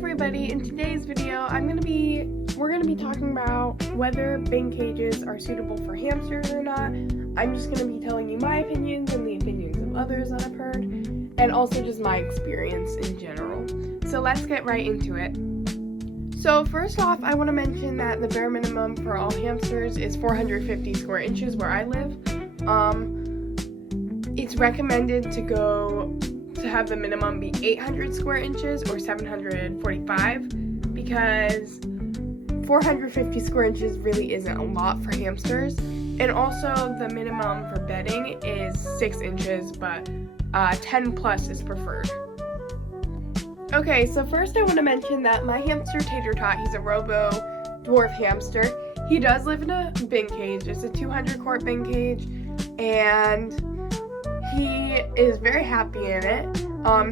everybody, in today's video we're gonna be talking about whether bin cages are suitable for hamsters or not. I'm just gonna be telling you my opinions and the opinions of others that I've heard, and also just my experience in general. So let's get right into it. So first off, I want to mention that the bare minimum for all hamsters is 450 square inches where I live. It's recommended to have the minimum be 800 square inches or 745 because 450 square inches really isn't a lot for hamsters. And also the minimum for bedding is 6 inches, but 10 plus is preferred. Okay, so first I want to mention that my hamster Tater Tot, he's a robo dwarf hamster. He does live in a bin cage. It's a 200 quart bin cage, and he is very happy in it.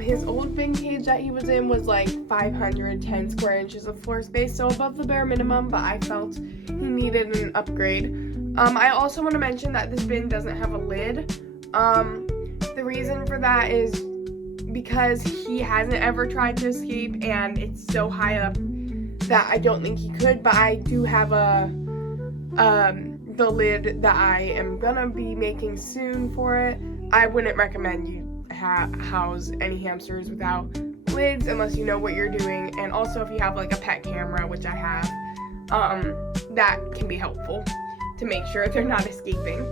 His old bin cage that he was in was like 510 square inches of floor space, so above the bare minimum, but I felt he needed an upgrade. I also want to mention that this bin doesn't have a lid. The reason for that is because he hasn't ever tried to escape, and it's so high up that I don't think he could, but I do have the lid that I am gonna be making soon for it. I wouldn't recommend you house any hamsters without lids unless you know what you're doing, and also if you have like a pet camera, which I have, that can be helpful to make sure they're not escaping.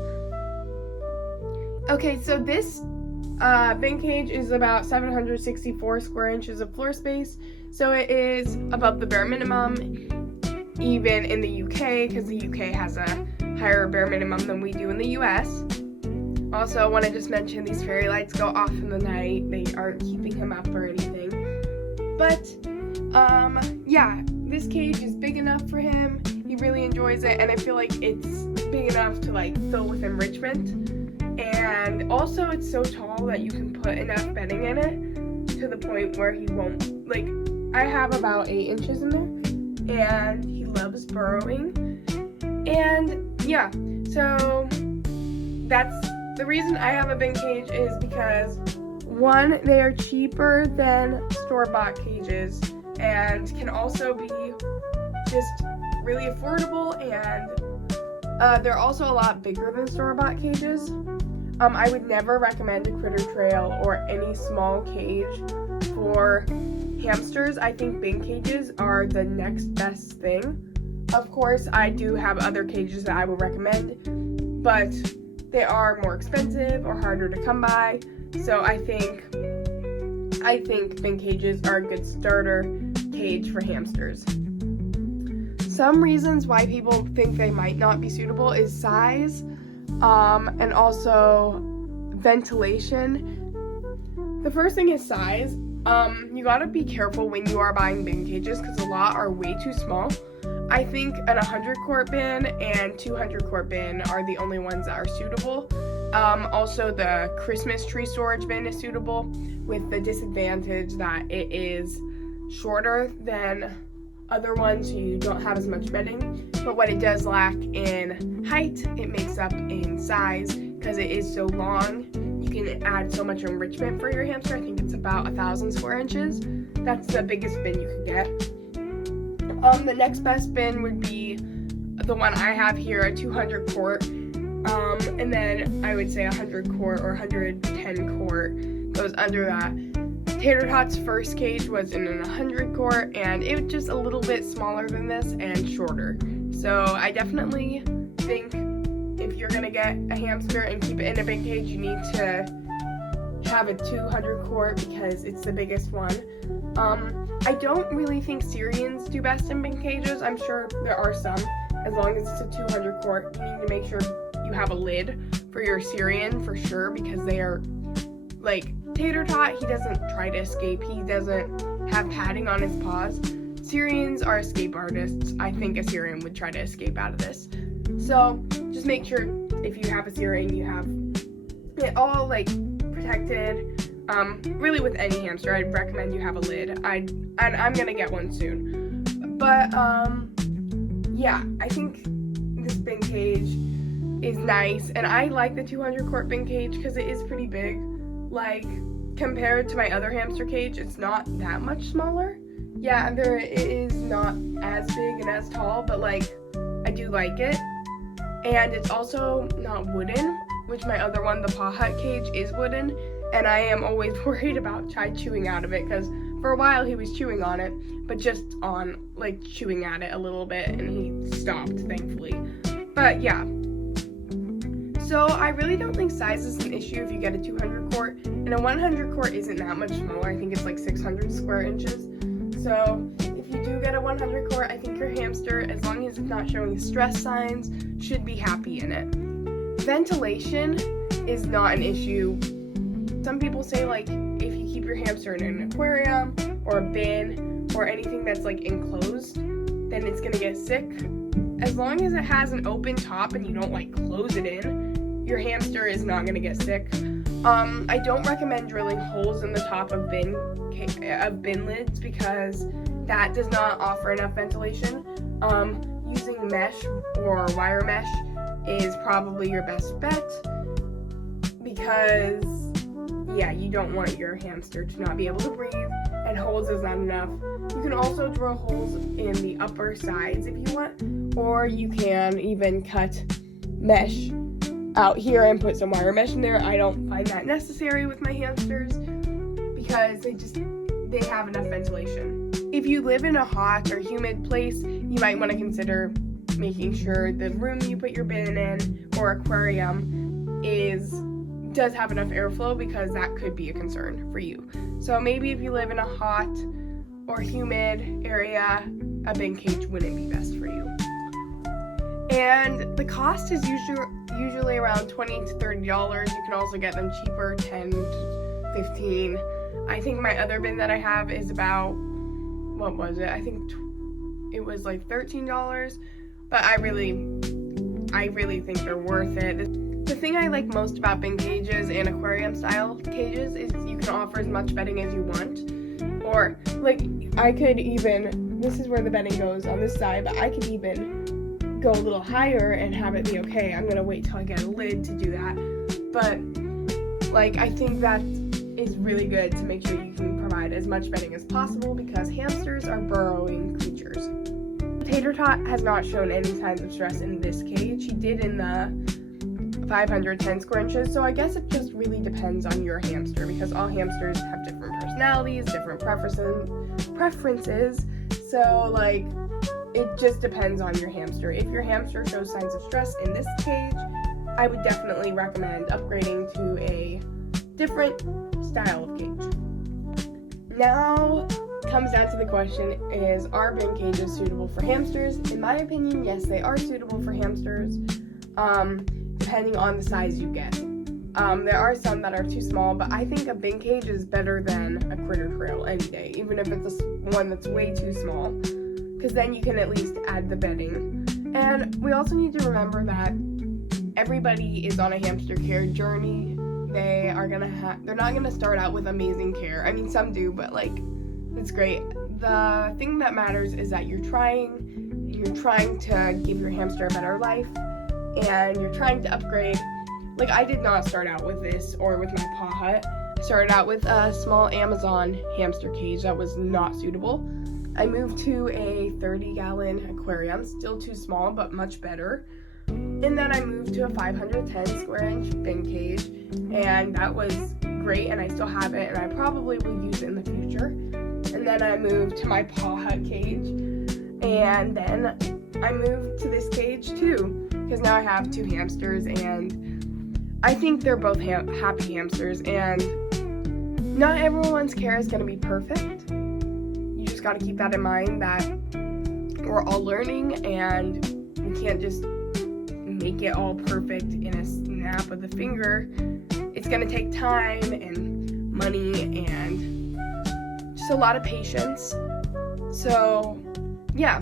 Okay, so this bin cage is about 764 square inches of floor space, so it is above the bare minimum, even in the UK, because the UK has a higher bare minimum than we do in the US. Also, I want to just mention these fairy lights go off in the night. They aren't keeping him up or anything. But, yeah, this cage is big enough for him. He really enjoys it, and I feel like it's big enough to, like, fill with enrichment. And also, it's so tall that you can put enough bedding in it to the point where he won't, like, I have about 8 inches in there, and he loves burrowing. And, yeah, so that's the reason I have a bin cage is because, one, they are cheaper than store-bought cages and can also be just really affordable, and they're also a lot bigger than store-bought cages. I would never recommend a critter trail or any small cage for hamsters. I think bin cages are the next best thing. Of course, I do have other cages that I would recommend, but they are more expensive or harder to come by, so I think bin cages are a good starter cage for hamsters. Some reasons why people think they might not be suitable is size, and also ventilation. The first thing is size. You gotta be careful when you are buying bin cages because a lot are way too small. I think an 100 quart bin and 200 quart bin are the only ones that are suitable. Also, the Christmas tree storage bin is suitable, with the disadvantage that it is shorter than other ones, so you don't have as much bedding. But what it does lack in height, it makes up in size because it is so long. You can add so much enrichment for your hamster. I think it's about 1,000 square inches. That's the biggest bin you could get. The next best bin would be the one I have here, a 200 quart, and then I would say 100 quart or 110 quart goes under that. Tater Tot's first cage was in an 100 quart, and it was just a little bit smaller than this and shorter. So I definitely think if you're gonna get a hamster and keep it in a bin cage, you need to have a 200 quart because it's the biggest one. I don't really think Syrians do best in bin cages. I'm sure there are some. As long as it's a 200 quart, you need to make sure you have a lid for your Syrian for sure, because they are, like, Tater Tot, he doesn't try to escape. He doesn't have padding on his paws. Syrians are escape artists. I think a Syrian would try to escape out of this. So just make sure if you have a Syrian, you have it all, like, protected. Really with any hamster, I'd recommend you have a lid. I'm gonna get one soon. But, yeah, I think this bin cage is nice, and I like the 200 quart bin cage because it is pretty big. Like, compared to my other hamster cage, it's not that much smaller. Yeah, it is not as big and as tall, but like, I do like it. And it's also not wooden, which my other one, the paw hut cage, is wooden. And I am always worried about Chai chewing out of it, because for a while he was chewing on it, but just on, like, chewing at it a little bit, and he stopped, thankfully. But yeah. So I really don't think size is an issue if you get a 200 quart, and a 100 quart isn't that much smaller. I think it's like 600 square inches. So if you do get a 100 quart, I think your hamster, as long as it's not showing stress signs, should be happy in it. Ventilation is not an issue. Some people say, like, if you keep your hamster in an aquarium or a bin or anything that's like enclosed, then it's gonna get sick. As long as it has an open top and you don't like close it in, your hamster is not gonna get sick. I don't recommend drilling holes in the top of bin lids, because that does not offer enough ventilation. Using mesh or wire mesh is probably your best bet, because yeah, you don't want your hamster to not be able to breathe, and holes is not enough. You can also drill holes in the upper sides if you want, or you can even cut mesh out here and put some wire mesh in there. I don't find that necessary with my hamsters, because they have enough ventilation. If you live in a hot or humid place, you might want to consider making sure the room you put your bin in or aquarium does have enough airflow, because that could be a concern for you. So maybe if you live in a hot or humid area, a bin cage wouldn't be best for you. And the cost is usually around $20 to $30. You can also get them cheaper, $10 to $15. I think my other bin that I have is about, what was it? I think it was like $13, but I really think they're worth it. The thing I like most about bin cages and aquarium style cages is you can offer as much bedding as you want. Or, like, I could even, this is where the bedding goes on this side, but I could even go a little higher and have it be okay. I'm gonna wait till I get a lid to do that. But, like, I think that is really good to make sure you can provide as much bedding as possible, because hamsters are burrowing creatures. Tater Tot has not shown any signs of stress in this cage. He did in the 510 square inches, so I guess it just really depends on your hamster, because all hamsters have different personalities, different preferences, so like it just depends on your hamster. If your hamster shows signs of stress in this cage, I would definitely recommend upgrading to a different style of cage. Now comes down to the question, is are bin cages suitable for hamsters? In my opinion, yes, they are suitable for hamsters, depending on the size you get. There are some that are too small, but I think a bin cage is better than a critter trail any day, even if it's one that's way too small, because then you can at least add the bedding. And we also need to remember that everybody is on a hamster care journey. They're not gonna start out with amazing care. I mean, some do, but like, it's great. The thing that matters is that you're trying to give your hamster a better life, and you're trying to upgrade. Like, I did not start out with this or with my paw hut. I started out with a small Amazon hamster cage that was not suitable. I moved to a 30-gallon aquarium, still too small, but much better. And then I moved to a 510 square inch bin cage, and that was great, and I still have it, and I probably will use it in the future. And then I moved to my paw hut cage, and then I moved to this cage too, because now I have 2 hamsters, and I think they're both happy hamsters, and not everyone's care is going to be perfect. You just got to keep that in mind, that we're all learning, and we can't just make it all perfect in a snap of the finger. It's going to take time and money and just a lot of patience. So yeah,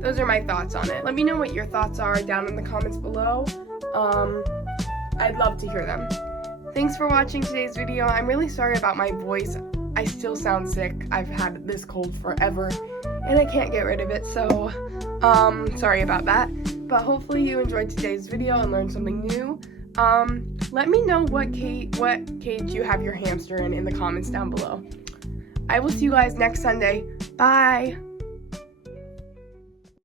those are my thoughts on it. Let me know what your thoughts are down in the comments below. I'd love to hear them. Thanks for watching today's video. I'm really sorry about my voice. I still sound sick. I've had this cold forever and I can't get rid of it, so sorry about that. But hopefully you enjoyed today's video and learned something new. Let me know what cage you have your hamster in the comments down below. I will see you guys next Sunday. Bye!